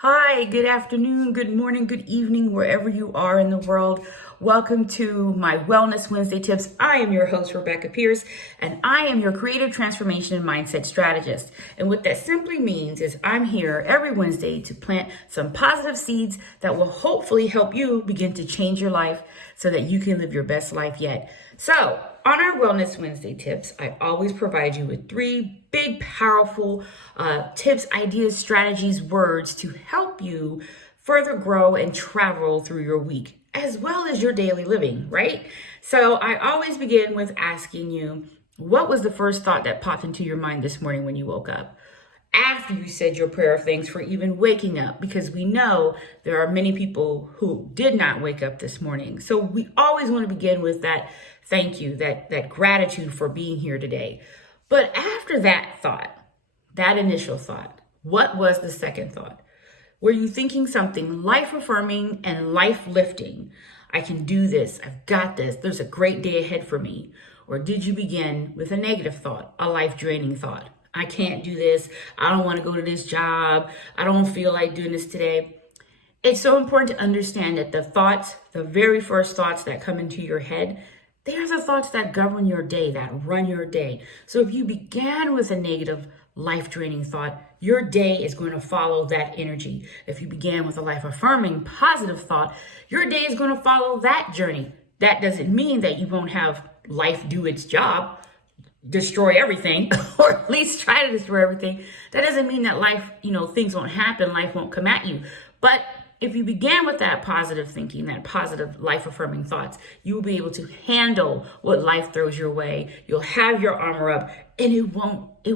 Hi, good afternoon, good morning, good evening, wherever you are in the world. Welcome to my Wellness Wednesday tips. I am your host, Rebecca Pierce, and I am your creative transformation and mindset strategist. And what that simply means is I'm here every Wednesday to plant some positive seeds that will hopefully help you begin to change your life so that you can live your best life yet. So, on our Wellness Wednesday tips, I always provide you with three big, powerful tips, ideas, strategies, words to help you further grow and travel through your week, as well as your daily living, right? So, I always begin with asking you, what was the first thought that popped into your mind this morning when you woke up? After you said your prayer of thanks for even waking up, because we know there are many people who did not wake up this morning. So we always want to begin with that thank you, that gratitude for being here today. But after that thought, that initial thought, what was the second thought? Were you thinking something life affirming and life lifting? I can do this. I've got this. There's a great day ahead for me. Or did you begin with a negative thought, a life draining thought? I can't do this. I don't want to go to this job. I don't feel like doing this today. It's so important to understand that the thoughts, the very first thoughts that come into your head, they are the thoughts that govern your day, that run your day. So if you began with a negative, life draining thought, your day is going to follow that energy. If you began with a life affirming, positive thought, your day is going to follow that journey. That doesn't mean that you won't have life do its job, destroy everything, or at least try to destroy everything. That doesn't mean that life, things won't happen, life won't come at you. But if you began with that positive thinking, that positive life affirming thoughts, you will be able to handle what life throws your way. You'll have your armor up and it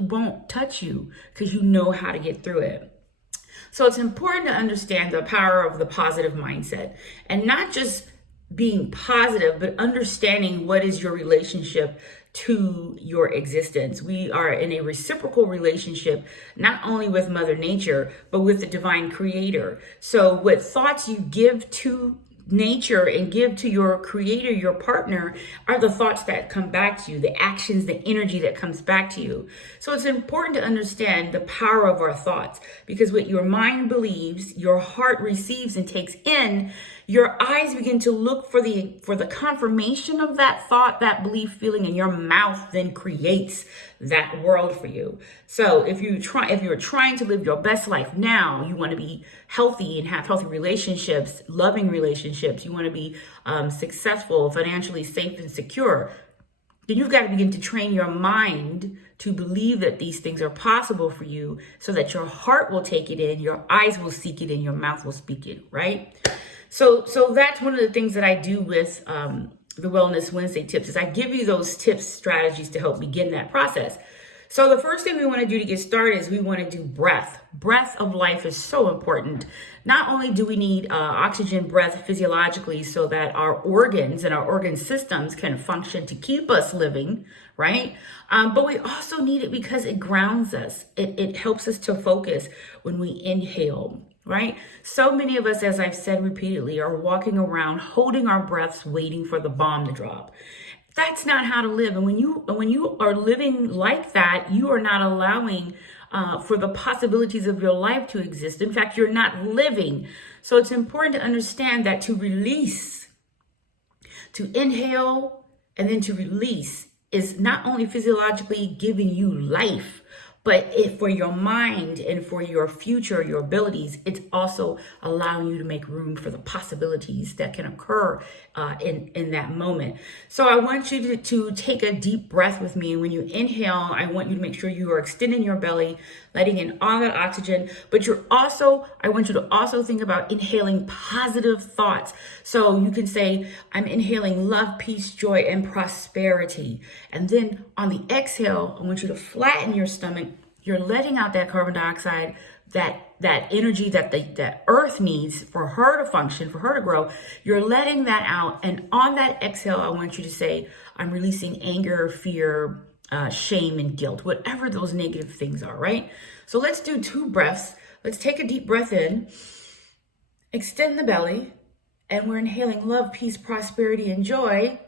won't touch you because you know how to get through it. So it's important to understand the power of the positive mindset and not just being positive, but understanding what is your relationship to your existence. We are in a reciprocal relationship, not only with Mother Nature, but with the divine creator. So what thoughts you give to nature and give to your creator, your partner, are the thoughts that come back to you, the actions, the energy that comes back to you. So it's important to understand the power of our thoughts, because what your mind believes, your heart receives and takes in, your eyes begin to look for the confirmation of that thought, that belief, feeling, and your mouth then creates that world for you. So if you're trying to live your best life now, you want to be healthy and have healthy relationships, loving relationships, you want to be successful, financially safe and secure, then you've got to begin to train your mind to believe that these things are possible for you, so that your heart will take it in, your eyes will seek it, and your mouth will speak it, right? So that's one of the things that I do with the Wellness Wednesday tips, is I give you those tips, strategies to help begin that process. So the first thing we want to do to get started is we want to do breath. Breath of life is so important. Not only do we need oxygen breath physiologically so that our organs and our organ systems can function to keep us living, right? But we also need it because it grounds us. It helps us to focus when we inhale, right? So many of us, as I've said repeatedly, are walking around holding our breaths, waiting for the bomb to drop. That's not how to live. And when you are living like that, you are not allowing for the possibilities of your life to exist. In fact, you're not living. So it's important to understand that to release, to inhale, and then to release is not only physiologically giving you life, but for your mind and for your future, your abilities, it's also allowing you to make room for the possibilities that can occur in that moment. So I want you to take a deep breath with me. And when you inhale, I want you to make sure you are extending your belly, letting in all that oxygen. But I want you to also think about inhaling positive thoughts. So you can say, I'm inhaling love, peace, joy, and prosperity. And then on the exhale, I want you to flatten your stomach. You're letting out that carbon dioxide, that energy that that earth needs for her to function, for her to grow. You're letting that out. And on that exhale, I want you to say, I'm releasing anger, fear, shame, and guilt, whatever those negative things are, right? So let's do 2 breaths. Let's take a deep breath in, extend the belly, and we're inhaling love, peace, prosperity, and joy.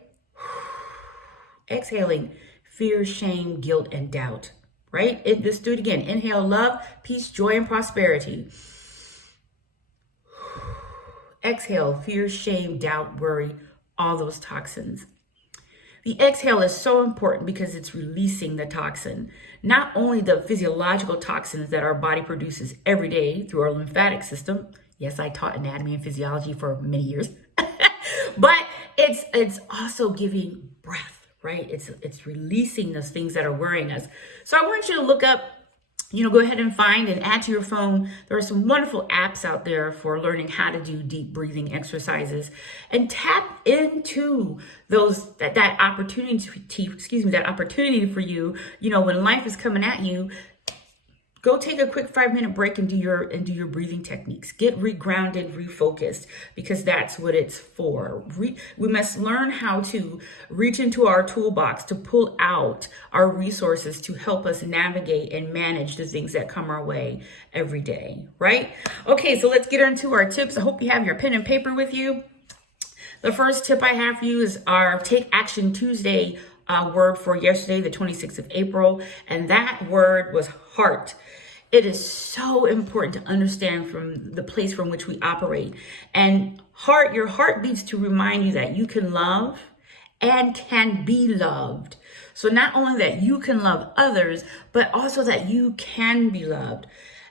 Exhaling fear, shame, guilt, and doubt. Right? Let's do it again. Inhale love, peace, joy, and prosperity. Exhale, fear, shame, doubt, worry, all those toxins. The exhale is so important because it's releasing the toxin, not only the physiological toxins that our body produces every day through our lymphatic system. Yes, I taught anatomy and physiology for many years, but it's also giving breath, right? It's releasing those things that are worrying us. So I want you to look up, go ahead and find and add to your phone. There are some wonderful apps out there for learning how to do deep breathing exercises, and tap into that opportunity that opportunity for you. When life is coming at you, go take a quick 5-minute break and do your breathing techniques. Get regrounded, refocused, because that's what it's for. We must learn how to reach into our toolbox to pull out our resources to help us navigate and manage the things that come our way every day, right? Okay, so let's get into our tips. I hope you have your pen and paper with you. The first tip I have for you is our Take Action Tuesday word for yesterday, the 26th of April, and that word was heart. It is so important to understand from the place from which we operate. And your heart beats to remind you that you can love and can be loved. So not only that you can love others, but also that you can be loved.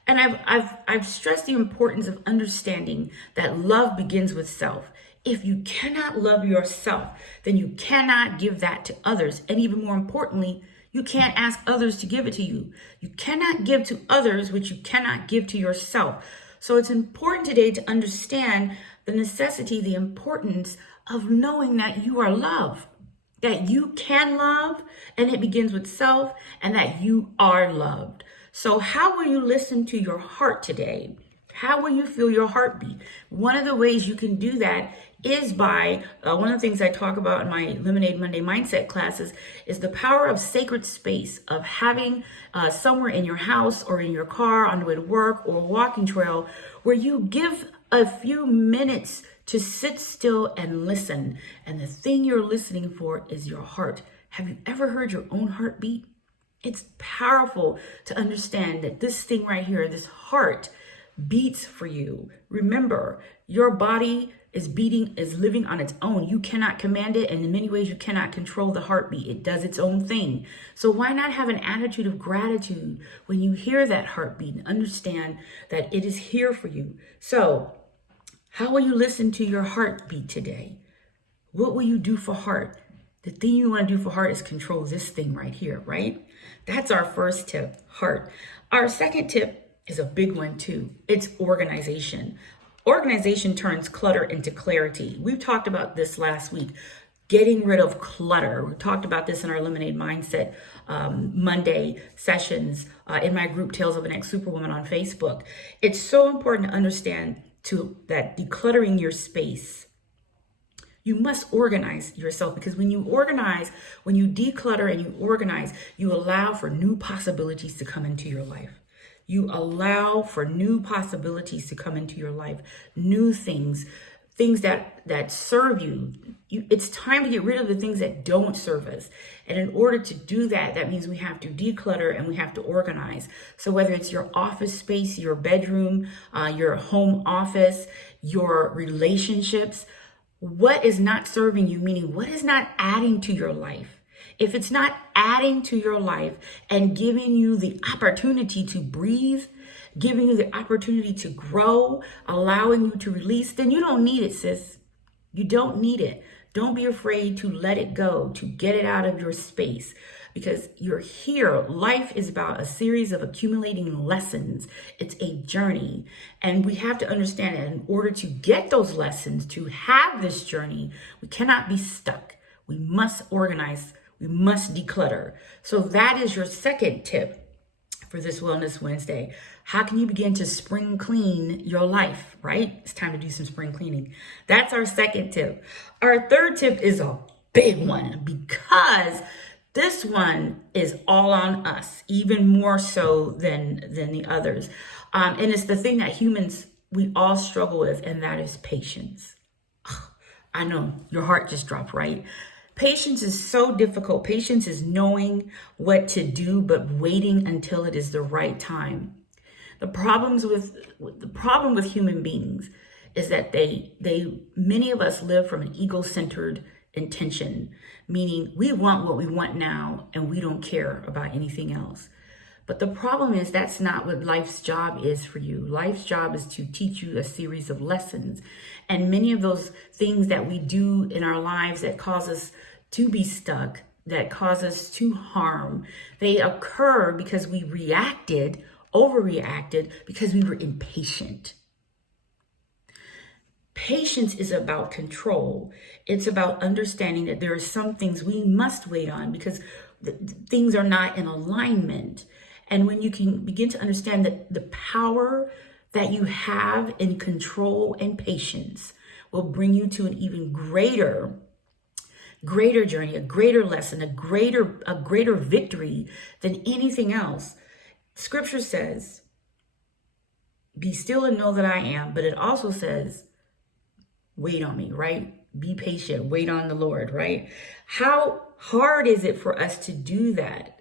And I've stressed the importance of understanding that love begins with self. If you cannot love yourself, then you cannot give that to others. And even more importantly, you can't ask others to give it to you. You cannot give to others what you cannot give to yourself. So it's important today to understand the necessity, the importance of knowing that you are loved, that you can love, and it begins with self, and that you are loved. So how will you listen to your heart today? How will you feel your heartbeat? One of the ways you can do that is by, one of the things I talk about in my Lemonade Monday Mindset classes is the power of sacred space, of having somewhere in your house or in your car on the way to work or walking trail where you give a few minutes to sit still and listen. And the thing you're listening for is your heart. Have you ever heard your own heartbeat? It's powerful to understand that this thing right here, this heart, beats for you. Remember, your body is living on its own. You cannot command it, and in many ways you cannot control the heartbeat. It does its own thing. So why not have an attitude of gratitude when you hear that heartbeat and understand that it is here for you? So how will you listen to your heartbeat today? What will you do for heart? The thing you want to do for heart is control this thing right here, right? That's our first tip, heart. Our second tip is a big one too. It's organization. Organization turns clutter into clarity. We've talked about this last week, getting rid of clutter. We talked about this in our Lemonade Mindset Monday sessions in my group Tales of an Ex-Superwoman on Facebook. It's so important to understand that decluttering your space, you must organize yourself, because when you organize, when you declutter and you organize, you allow for new possibilities to come into your life. You allow for new possibilities to come into your life, new things that serve you. It's time to get rid of the things that don't serve us. And in order to do that, that means we have to declutter and we have to organize. So whether it's your office space, your bedroom, your home office, your relationships, what is not serving you, meaning what is not adding to your life? If it's not adding to your life and giving you the opportunity to breathe, giving you the opportunity to grow, allowing you to release, then you don't need it, sis. You don't need it. Don't be afraid to let it go, to get it out of your space, because you're here. Life is about a series of accumulating lessons. It's a journey. And we have to understand that in order to get those lessons, to have this journey, we cannot be stuck. We must organize. We must declutter. So that is your second tip for this Wellness Wednesday. How can you begin to spring clean your life, right? It's time to do some spring cleaning. That's our second tip. Our third tip is a big one, because this one is all on us, even more so than the others. And it's the thing that humans, we all struggle with, and that is patience. I know your heart just dropped, right? Patience is so difficult. Patience is knowing what to do, but waiting until it is the right time. The problem with human beings is that many of us live from an ego-centered intention, meaning we want what we want now and we don't care about anything else. But the problem is that's not what life's job is for you. Life's job is to teach you a series of lessons. And many of those things that we do in our lives that cause us to be stuck, that cause us to harm, they occur because we overreacted, because we were impatient. Patience is about control. It's about understanding that there are some things we must wait on because things are not in alignment. And when you can begin to understand that the power that you have in control and patience will bring you to an even greater journey, a greater lesson, a greater victory than anything else. Scripture says, be still and know that I am, but it also says, wait on me, right? Be patient, wait on the Lord, right? How hard is it for us to do that?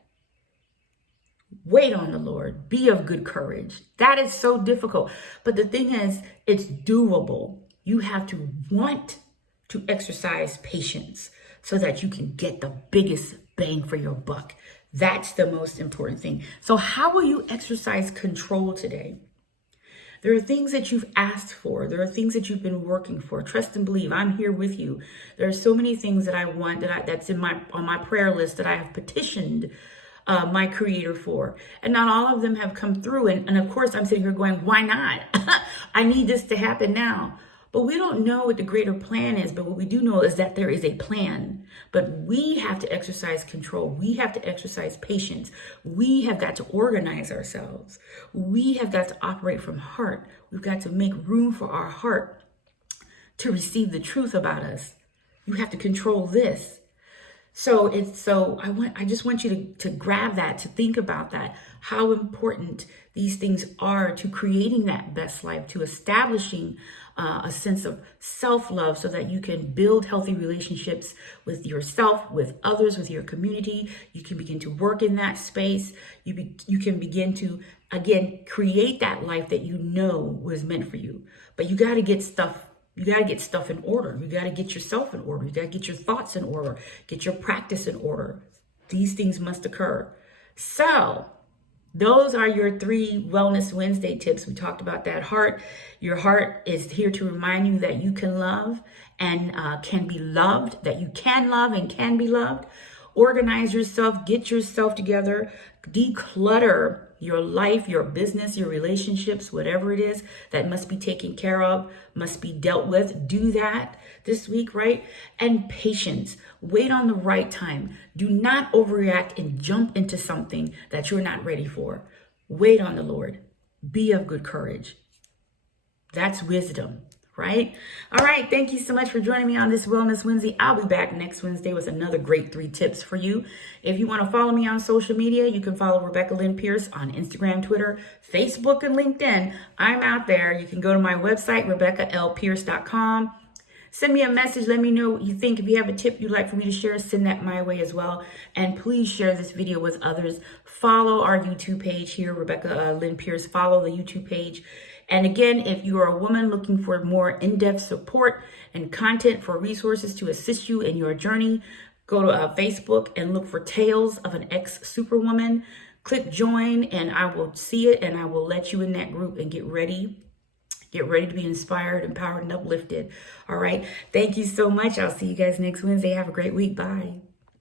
Wait on the Lord, be of good courage. That is so difficult. But the thing is, it's doable. You have to want to exercise patience so that you can get the biggest bang for your buck. That's the most important thing. So how will you exercise control today? There are things that you've asked for. There are things that you've been working for. Trust and believe. I'm here with you. There are so many things that I want that's on my prayer list that I have petitioned my Creator for, and not all of them have come through. And of course, I'm sitting here going, "Why not? I need this to happen now." But we don't know what the greater plan is. But what we do know is that there is a plan. But we have to exercise control. We have to exercise patience. We have got to organize ourselves. We have got to operate from heart. We've got to make room for our heart to receive the truth about us. You have to control this. I just want you to grab that, to think about that, how important these things are to creating that best life, to establishing a sense of self-love so that you can build healthy relationships with yourself, with others, with your community. You can begin to work in that space. You can begin to, again, create that life that you know was meant for you. But you got to get stuff in order. You got to get yourself in order. You got to get your thoughts in order. Get your practice in order. These things must occur. So those are your 3 Wellness Wednesday tips. We talked about that heart. Your heart is here to remind you that you can love and can be loved, that you can love and can be loved. Organize yourself, get yourself together, declutter your life, your business, your relationships, whatever it is that must be taken care of, must be dealt with. Do that this week, right? And patience. Wait on the right time. Do not overreact and jump into something that you're not ready for. Wait on the Lord. Be of good courage. That's wisdom, right? All right. Thank you so much for joining me on this Wellness Wednesday. I'll be back next Wednesday with another great 3 tips for you. If you want to follow me on social media, you can follow Rebecca Lynn Pierce on Instagram, Twitter, Facebook, and LinkedIn. I'm out there. You can go to my website, RebeccaLPierce.com. Send me a message. Let me know what you think. If you have a tip you'd like for me to share, send that my way as well. And please share this video with others. Follow our YouTube page here, Rebecca Lynn Pierce. Follow the YouTube page. And again, if you are a woman looking for more in-depth support and content for resources to assist you in your journey, go to Facebook and look for Tales of an Ex-Superwoman. Click join and I will see it and I will let you in that group and get ready. Get ready to be inspired, empowered, and uplifted. All right. Thank you so much. I'll see you guys next Wednesday. Have a great week. Bye.